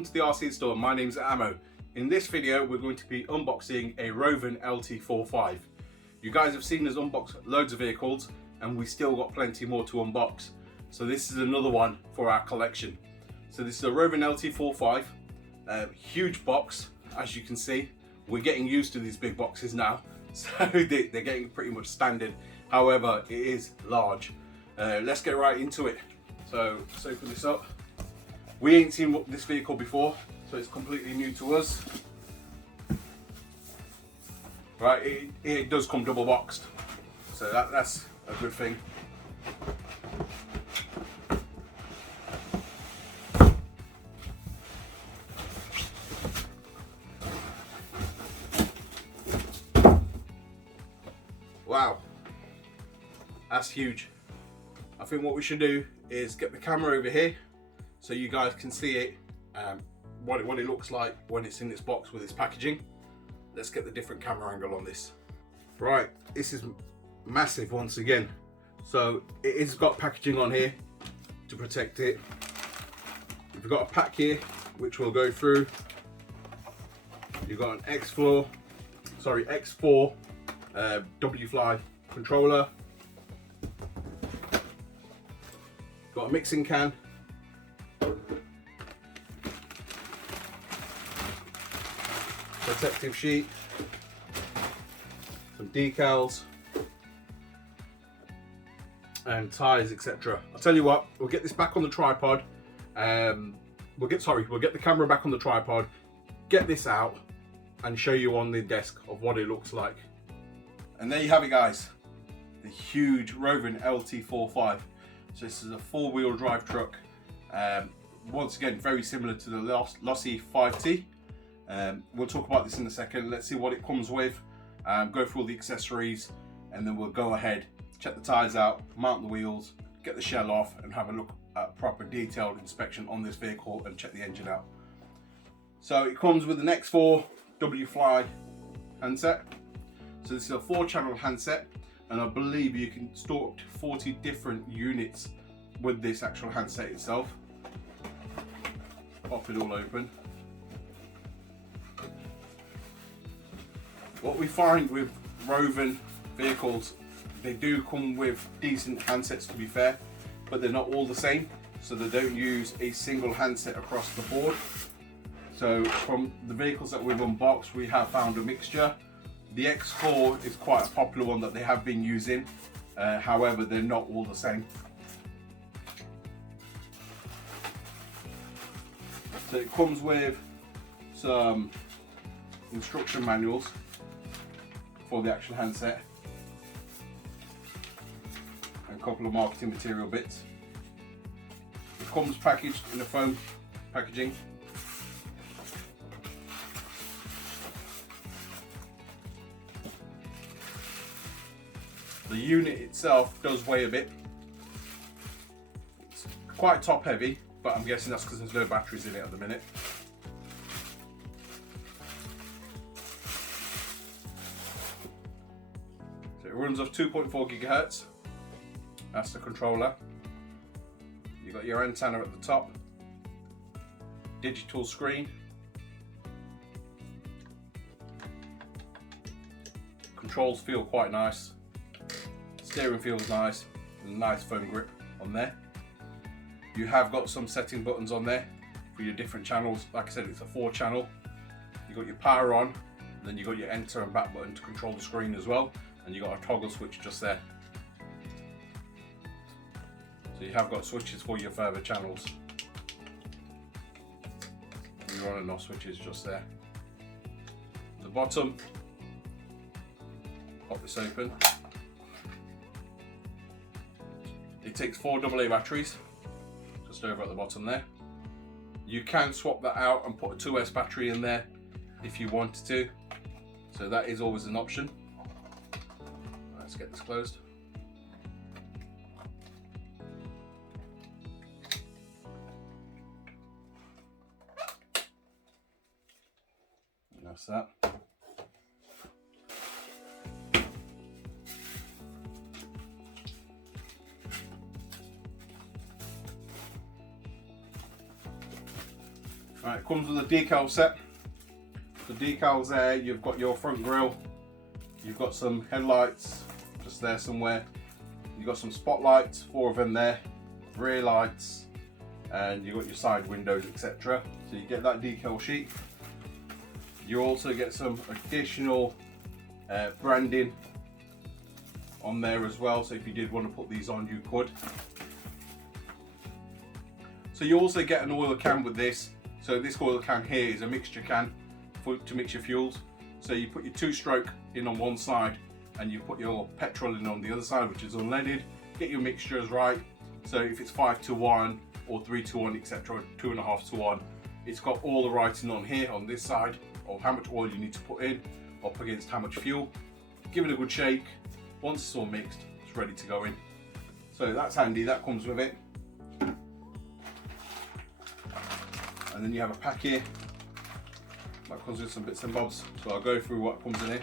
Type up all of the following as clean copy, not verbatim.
welcome to the RC store. My name's Ammo. In this video we're going to be unboxing a Rovan LT45. You guys have seen us unbox loads of vehicles and we still got plenty more to unbox. So this is another one for our collection. So this is a Rovan LT45, huge box. As you can see, we're getting used to these big boxes now, so they're getting pretty much standard. However, it is large. Let's get right into it. So let's open this up. We ain't seen this vehicle before, so it's completely new to us. Right, it does come double boxed, so that's a good thing. Wow, that's huge. I think what we should do is get the camera over here so you guys can see it, what it looks like when it's in this box with its packaging. Let's get the different camera angle on this. Right, this is massive once again. So it has got packaging on here to protect it. You've got a pack here which we'll go through. You've got an X4 W-Fly controller. Got a mixing can. Protective sheet. Some decals. And ties, etc. I'll tell you what, we'll get this back on the tripod. We'll get the camera back on the tripod, get this out and show you on the desk of what it looks like. And there you have it, guys. The huge Rovan LT45. So this is a four-wheel drive truck. Once again, very similar to the Lossy 5T. We'll talk about this in a second. Let's see what it comes with, go through all the accessories, and then we'll go ahead, check the tyres out, mount the wheels, get the shell off, and have a look at proper detailed inspection on this vehicle and check the engine out. So it comes with an X4 W-Fly handset. So this is a 4-channel handset, and I believe you can store up to 40 different units with this actual handset itself. Pop it all open. What we find with Rovan vehicles, they do come with decent handsets, to be fair, but they're not all the same. So they don't use a single handset across the board. So from the vehicles that we've unboxed, we have found a mixture. The X4 is quite a popular one that they have been using. However, they're not all the same. So it comes with some instruction manuals for the actual handset and a couple of marketing material bits. It comes packaged in a foam packaging. The unit itself does weigh a bit. It's quite top heavy, but I'm guessing that's because there's no batteries in it at the minute. So it runs off 2.4 gigahertz. That's the controller. You've got your antenna at the top. Digital screen. Controls feel quite nice. Steering feels nice, and a nice foam grip on there. You have got some setting buttons on there for your different channels. Like I said, it's a 4-channel. You've got your power on, and then you've got your enter and back button to control the screen as well, and you've got a toggle switch just there. So you have got switches for your further channels. Your on and off switches just there. The bottom, pop this open. It takes 4 AA batteries, just over at the bottom there. You can swap that out and put a 2S battery in there if you wanted to, so that is always an option. Let's get this closed. And that's that. Right, it comes with a decal set. The decals there, you've got your front grille, you've got some headlights just there somewhere, you've got some spotlights, 4 of them there, rear lights, and you've got your side windows, etc. So you get that decal sheet. You also get some additional branding on there as well, so if you did want to put these on, you could. So you also get an oil can with this. So this oil can here is a mixture can to mix your fuels. So you put your 2-stroke in on one side and you put your petrol in on the other side, which is unleaded. Get your mixtures right. So if it's 5-to-1 or 3-to-1, etc., 2.5-to-1, it's got all the writing on here on this side of how much oil you need to put in up against how much fuel. Give it a good shake. Once it's all mixed, it's ready to go in. So that's handy, that comes with it. And then you have a pack here that comes with some bits and bobs, so I'll go through what comes in here.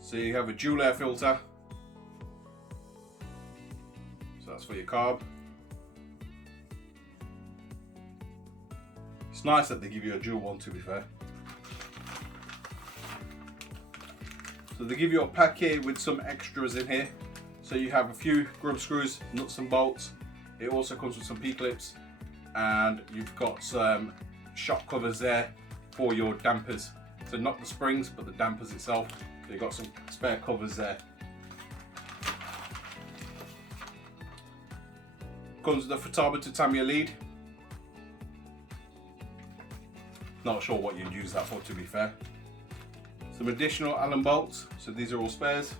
So you have a dual air filter, so that's for your carb. It's nice that they give you a dual one, to be fair. So they give you a pack here with some extras in here. So you have a few grub screws, nuts and bolts. It also comes with some P-clips, and you've got some shock covers there for your dampers. So not the springs, but the dampers itself. So you've got some spare covers there. Comes with a photometer Tamiya lead. Not sure what you'd use that for, to be fair. Some additional Allen bolts, so these are all spares.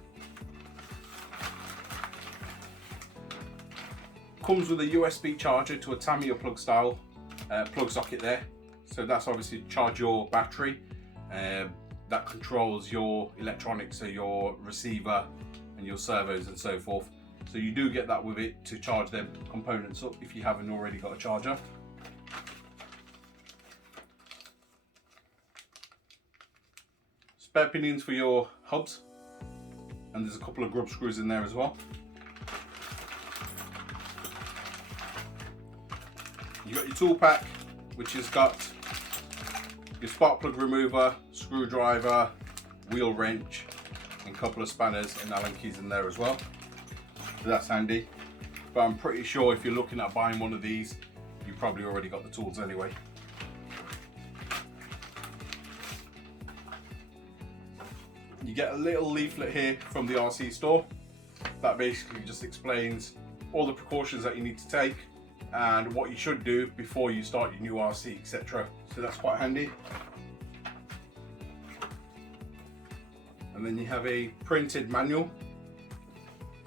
Comes with a USB charger to a Tamiya plug style plug socket there. So that's obviously to charge your battery. That controls your electronics, so your receiver and your servos and so forth. So you do get that with it to charge them components up if you haven't already got a charger. Spare pinions for your hubs, and there's a couple of grub screws in there as well. You got your tool pack, which has got your spark plug remover, screwdriver, wheel wrench, and a couple of spanners and Allen keys in there as well. So that's handy. But I'm pretty sure if you're looking at buying one of these, you probably already got the tools anyway. You get a little leaflet here from the RC store that basically just explains all the precautions that you need to take and what you should do before you start your new RC, etc. So that's quite handy. And then you have a printed manual.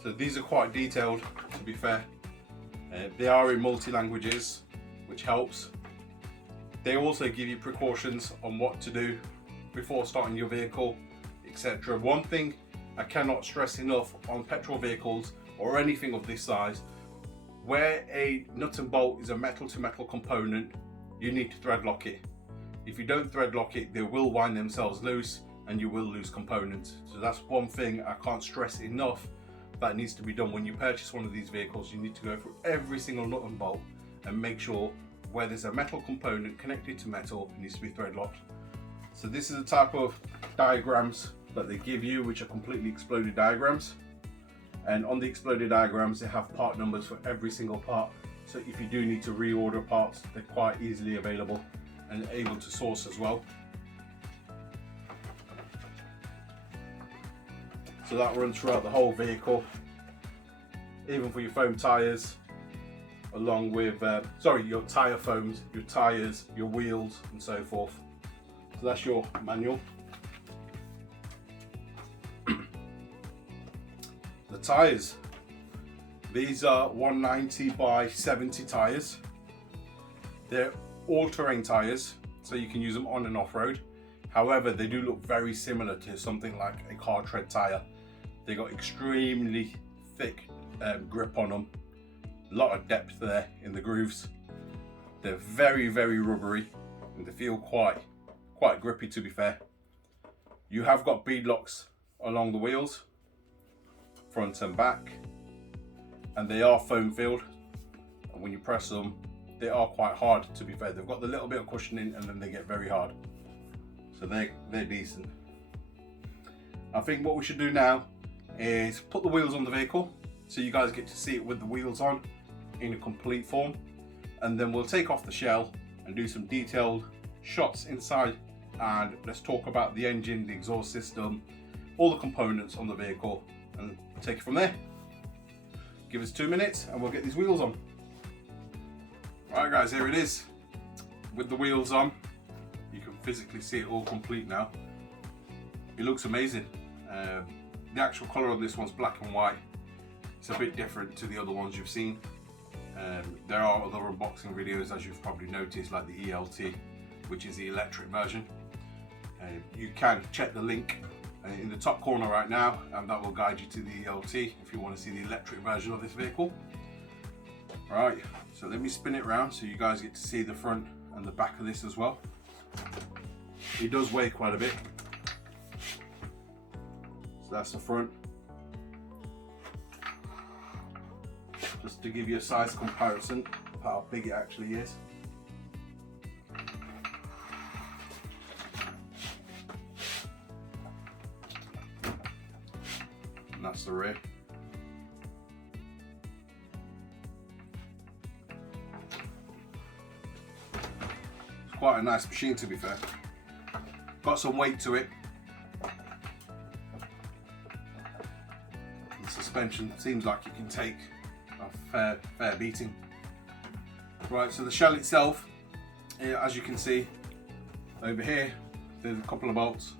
So these are quite detailed, to be fair. They are in multi-languages, which helps. They also give you precautions on what to do before starting your vehicle, etc. One thing I cannot stress enough on petrol vehicles or anything of this size, where a nut and bolt is a metal to metal component, you need to thread lock it. If you don't thread lock it, they will wind themselves loose and you will lose components. So that's one thing I can't stress enough that needs to be done. When you purchase one of these vehicles, you need to go through every single nut and bolt and make sure where there's a metal component connected to metal, it needs to be thread locked. So this is the type of diagrams that they give you, which are completely exploded diagrams. And on the exploded diagrams, they have part numbers for every single part. So if you do need to reorder parts, they're quite easily available and able to source as well. So that runs throughout the whole vehicle, even for your foam tires, along with, your tire foams, your tires, your wheels, and so forth. So that's your manual. The tires, these are 190 by 70 tires. They're all-terrain tires, so you can use them on and off-road. However, they do look very similar to something like a car tread tire. They got extremely thick grip on them, a lot of depth there in the grooves. They're very, very rubbery, and they feel quite grippy, to be fair. You have got bead locks along the wheels, front and back, and they are foam filled, and when you press them, they are quite hard, to be fair. They've got the little bit of cushioning and then they get very hard. So they're decent. I think what we should do now is put the wheels on the vehicle so you guys get to see it with the wheels on in a complete form, and then we'll take off the shell and do some detailed shots inside, and let's talk about the engine, the exhaust system, all the components on the vehicle, and take it from there. Give us 2 minutes and we'll get these wheels on. Right guys, here it is with the wheels on. You can physically see it all complete now. It looks amazing. The actual colour on this one's black and white. It's a bit different to the other ones you've seen. There are other unboxing videos, as you've probably noticed, like the ELT, which is the electric version. You can check the link in the top corner right now, and that will guide you to the ELT if you want to see the electric version of this vehicle. Right, so let me spin it around so you guys get to see the front and the back of this as well. It does weigh quite a bit. So that's the front. Just to give you a size comparison of how big it actually is. And that's the rear. It's quite a nice machine, to be fair. Got some weight to it. The suspension seems like it can take a fair beating. Right, so the shell itself, as you can see over here, there's a couple of bolts.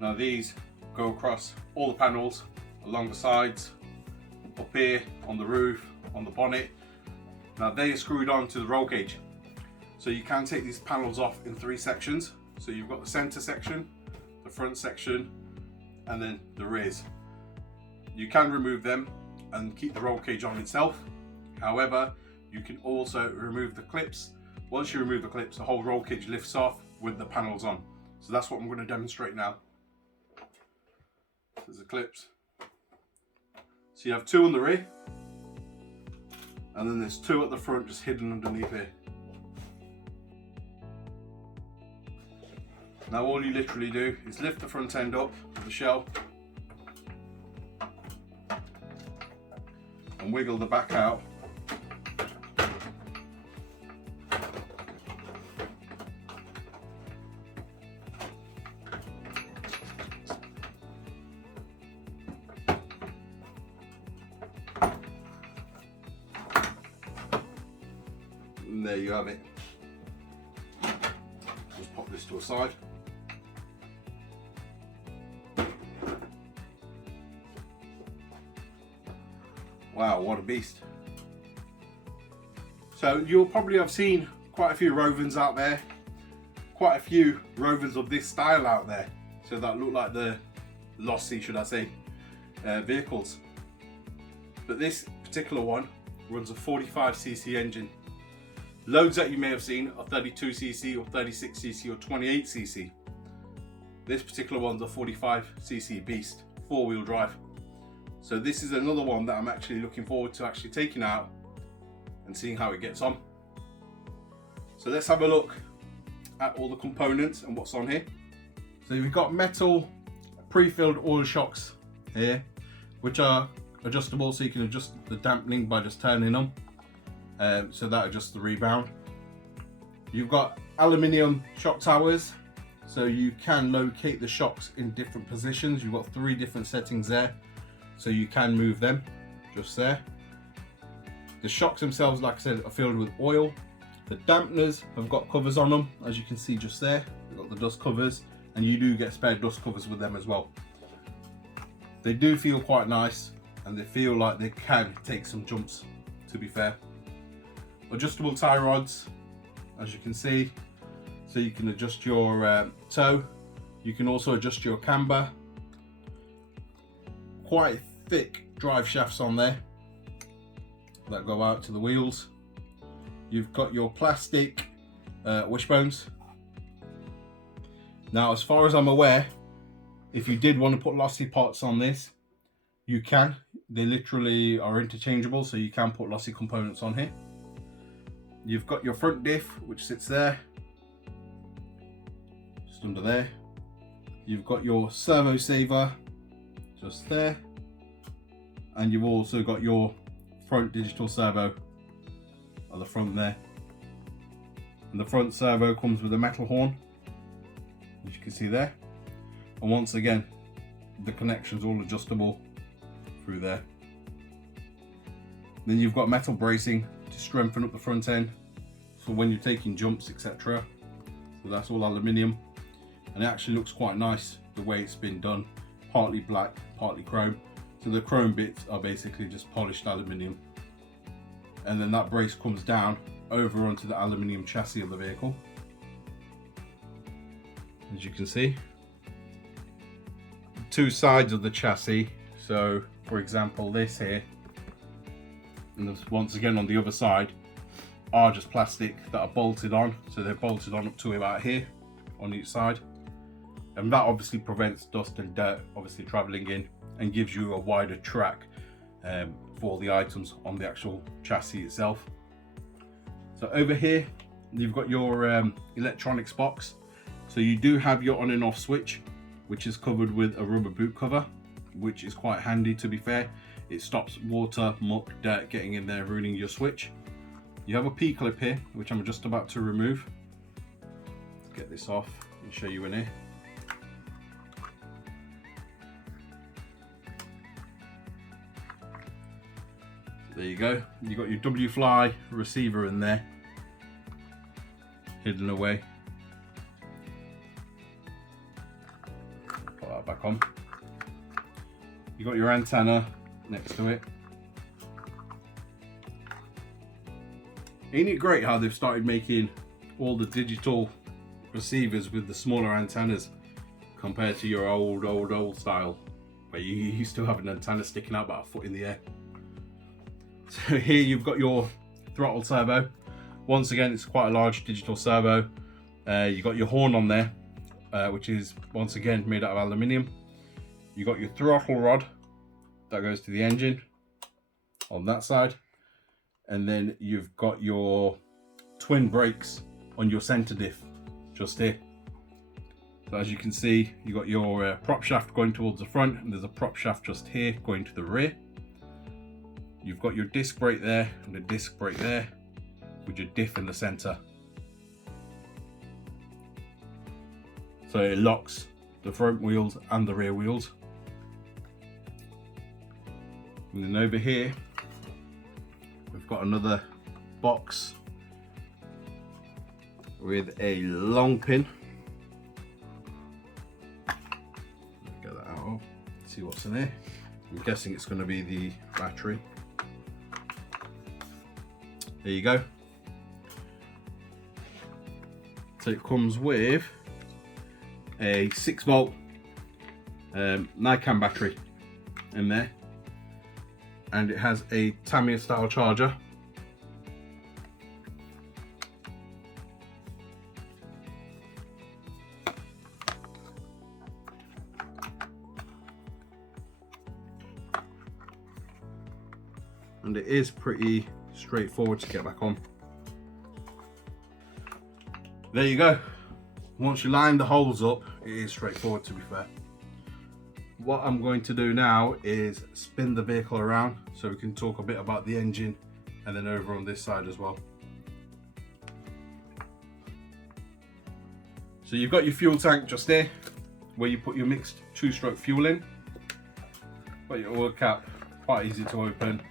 Now these go across all the panels, along the sides, up here, on the roof, on the bonnet. Now they are screwed on to the roll cage. So you can take these panels off in 3 sections. So you've got the center section, the front section, and then the rears. You can remove them and keep the roll cage on itself. However, you can also remove the clips. Once you remove the clips, the whole roll cage lifts off with the panels on. So that's what I'm going to demonstrate now. There's the clips. So you have 2 on the rear, and then there's 2 at the front just hidden underneath here. Now all you literally do is lift the front end up of the shell and wiggle the back out. And there you have it. Just pop this to a side. Wow, what a beast. So you'll probably have seen quite a few Rovans out there, quite a few Rovans of this style out there, so that look like the lossy, should I say, vehicles. But this particular one runs a 45cc engine. Loads that you may have seen are 32cc or 36cc or 28cc. This particular one's a 45cc beast, 4-wheel drive. So this is another one that I'm actually looking forward to actually taking out and seeing how it gets on. So let's have a look at all the components and what's on here. So we've got metal pre-filled oil shocks here, which are adjustable, so you can adjust the dampening by just turning them. So that adjusts the rebound. You've got aluminium shock towers, so you can locate the shocks in different positions. You've got 3 different settings there, so you can move them just there. The shocks themselves, like I said, are filled with oil. The dampeners have got covers on them, as you can see just there. They've got the dust covers, and you do get spare dust covers with them as well. They do feel quite nice, and they feel like they can take some jumps, to be fair. Adjustable tie rods, as you can see, so you can adjust your toe. You can also adjust your camber. Quite thick drive shafts on there that go out to the wheels. You've got your plastic wishbones. Now, as far as I'm aware, if you did want to put lossy parts on this, you can. They literally are interchangeable, so you can put lossy components on here. you've got your front diff, which sits there, just under there. You've got your servo saver just there, and you've also got your front digital servo at the front there. And the front servo comes with a metal horn, as you can see there. And once again, the connection's all adjustable through there. Then you've got metal bracing to strengthen up the front end for when you're taking jumps, etc. So that's all aluminium, and it actually looks quite nice the way it's been done. Partly black, partly chrome. So the chrome bits are basically just polished aluminium, and then that brace comes down over onto the aluminium chassis of the vehicle, as you can see. Two sides of the chassis, so for example this here, and this, once again on the other side, are just plastic that are bolted on. So they're bolted on up to about here on each side, and that obviously prevents dust and dirt obviously traveling in, and gives you a wider track for the items on the actual chassis itself. So over here you've got your electronics box. So you do have your on and off switch, which is covered with a rubber boot cover, which is quite handy, to be fair. It stops water, muck, dirt getting in there, ruining your switch. You have a P-clip here, which I'm just about to remove. Let's get this off and show you in here. There you go. You got your W-Fly receiver in there, hidden away. Put that back on. You got your antenna next to it. Ain't it great how they've started making all the digital receivers with the smaller antennas compared to your old style, where you used to have an antenna sticking out about a foot in the air. So here you've got your throttle servo. Once again, it's quite a large digital servo. You've got your horn on there, which is once again made out of aluminium. You've got your throttle rod that goes to the engine on that side. And then you've got your twin brakes on your center diff just here. So as you can see, you've got your prop shaft going towards the front, and there's a prop shaft just here going to the rear. You've got your disc brake there and a disc brake there with your diff in the center. So it locks the front wheels and the rear wheels. And then over here, we've got another box with a long pin. Get that out, see what's in here. I'm guessing it's going to be the battery. There you go. So it comes with a 6-volt Nikon battery in there, and it has a Tamiya style charger. And it is pretty straightforward to get back on. There you go. Once you line the holes up, it is straightforward, to be fair. What I'm going to do now is spin the vehicle around so we can talk a bit about the engine, and then over on this side as well. So you've got your fuel tank just there, where you put your mixed 2-stroke fuel in. Got your oil cap, quite easy to open.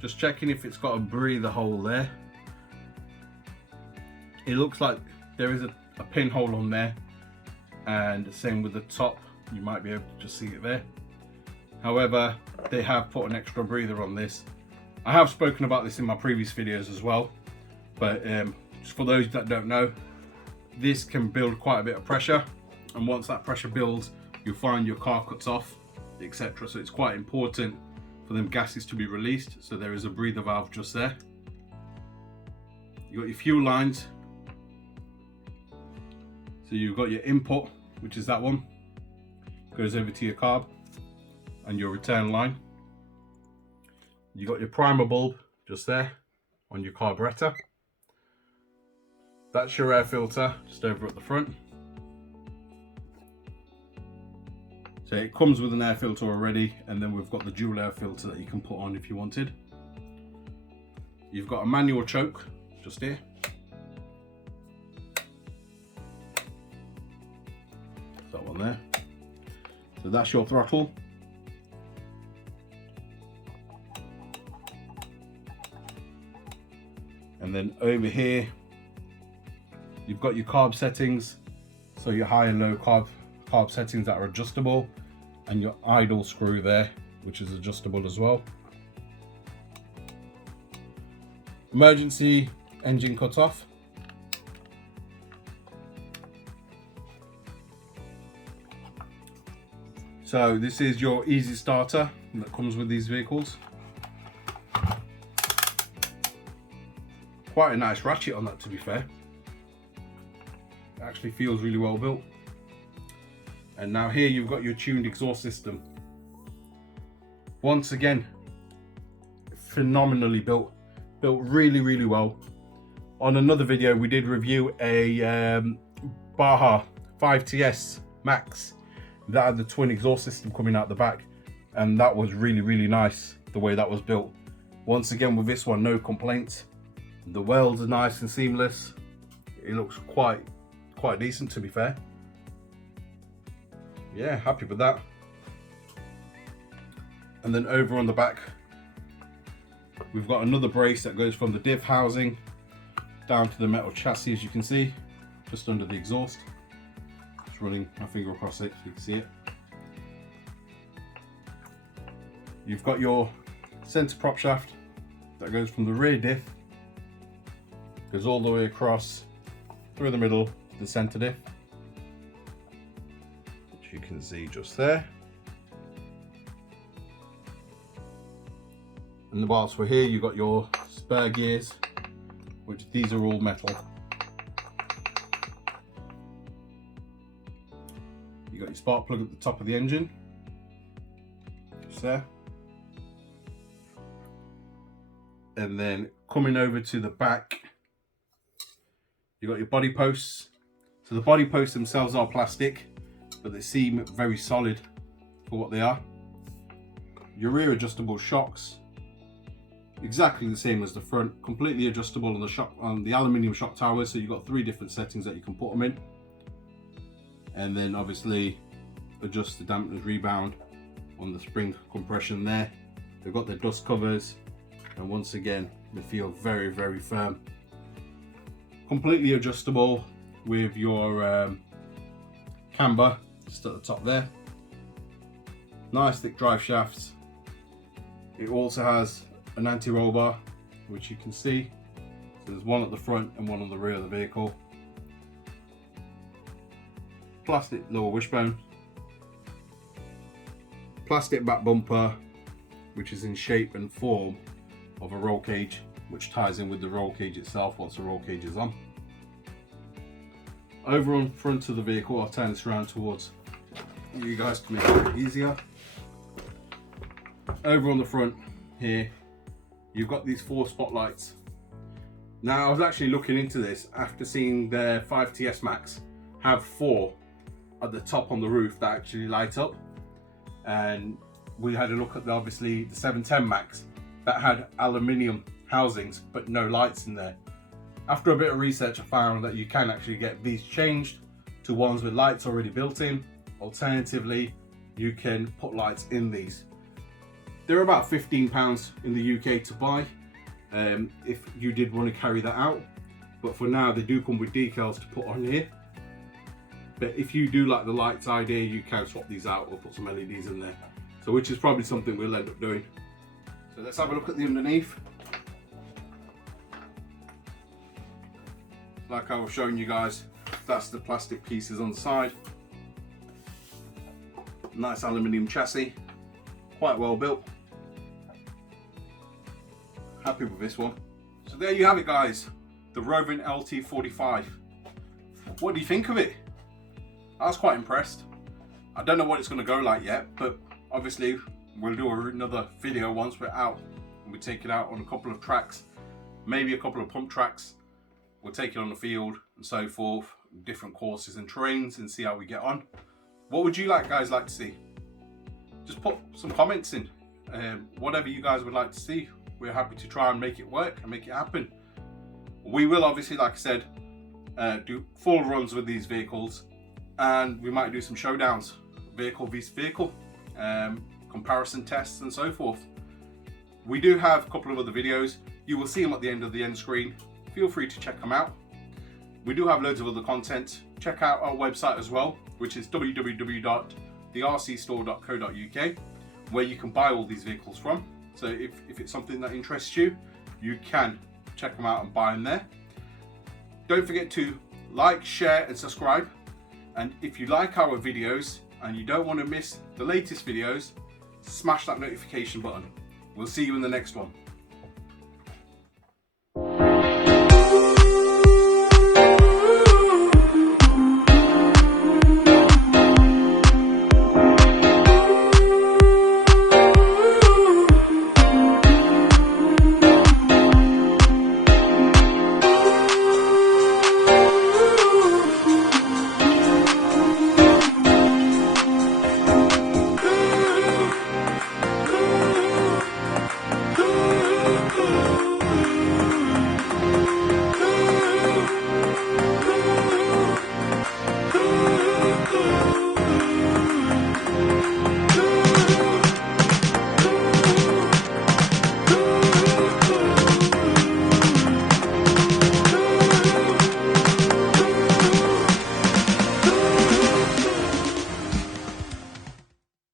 Just checking if it's got a breather hole there. It looks like there is a pinhole on there, and same with the top. You might be able to just see it there. However, they have put an extra breather on this. I have spoken about this in my previous videos as well, but just for those that don't know, this can build quite a bit of pressure, and once that pressure builds, you'll find your car cuts off, etc. So it's quite important for them gases to be released. So there is a breather valve just there. You've got your fuel lines. So you've got your input, which is that one, goes over to your carb, and your return line. You've got your primer bulb just there on your carburetor. That's your air filter just over at the front. So it comes with an air filter already, and then we've got the dual air filter that you can put on if you wanted. You've got a manual choke just here. That one there. So that's your throttle. And then over here, you've got your carb settings. So your high and low carb settings that are adjustable, and your idle screw there, which is adjustable as well. Emergency engine cutoff. So this is your easy starter that comes with these vehicles. Quite a nice ratchet on that, to be fair. It actually feels really well built. And now here you've got your tuned exhaust system. Once again, phenomenally built really, really well. On another video we did review a Baja 5TS Max that had the twin exhaust system coming out the back, and that was really, really nice the way that was built. Once again with this one, no complaints. The welds are nice and seamless. It looks quite decent, to be fair. Yeah, happy with that. And then over on the back, we've got another brace that goes from the diff housing down to the metal chassis, as you can see, just under the exhaust. Just running my finger across it so you can see it. You've got your center prop shaft that goes from the rear diff, goes all the way across through the middle to the center diff, which you can see just there. And whilst we're here, you've got your spare gears, which these are all metal. You've got your spark plug at the top of the engine, just there. And then coming over to the back, you've got your body posts. So the body posts themselves are plastic, but they seem very solid for what they are. Your rear adjustable shocks, exactly the same as the front, completely adjustable on the aluminium shock towers. So you've got 3 different settings that you can put them in, and then obviously adjust the dampeners rebound on the spring compression there. They've got their dust covers, and once again they feel very, very firm. Completely adjustable with your camber just at the top there. Nice thick drive shafts. It also has an anti-roll bar, which you can see. So there's one at the front and one on the rear of the vehicle. Plastic lower wishbone. Plastic back bumper, which is in shape and form of a roll cage, which ties in with the roll cage itself once the roll cage is on. Over on front of the vehicle, I'll turn this around towards you guys to make it a bit easier. Over on the front here, you've got these 4 spotlights. Now, I was actually looking into this after seeing their 5TS Max have 4 at the top on the roof that actually light up, and we had a look at obviously the 710 Max that had aluminium housings but no lights in there. After a bit of research, I found that you can actually get these changed to ones with lights already built in. Alternatively, you can put lights in these. They're about £15 in the UK to buy if you did want to carry that out, but for now they do come with decals to put on here. But if you do like the lights idea, you can swap these out or put some LEDs in there, so which is probably something we'll end up doing. So let's have a look at the underneath. Like I was showing you guys, that's the plastic pieces on the side. Nice aluminium chassis, quite well built. Happy with this one. So there you have it, guys, the Rovan LT45. What do you think of it? I was quite impressed. I don't know what it's going to go like yet, but obviously we'll do another video once we're out and we take it out on a couple of tracks maybe a couple of pump tracks. We'll take it on the field and so forth, different courses and terrains, and see how we get on. What would you guys like to see? Just put some comments in. Whatever you guys would like to see, we're happy to try and make it work and make it happen. We will obviously, like I said, do full runs with these vehicles, and we might do some showdowns, vehicle vs vehicle, comparison tests and so forth. We do have a couple of other videos. You will see them at the end of the end screen. Feel free to check them out. We do have loads of other content. Check out our website as well, which is www.thercstore.co.uk, where you can buy all these vehicles from. So if it's something that interests you, you can check them out and buy them there. Don't forget to like, share and subscribe. And if you like our videos and you don't want to miss the latest videos, smash that notification button. We'll see you in the next one.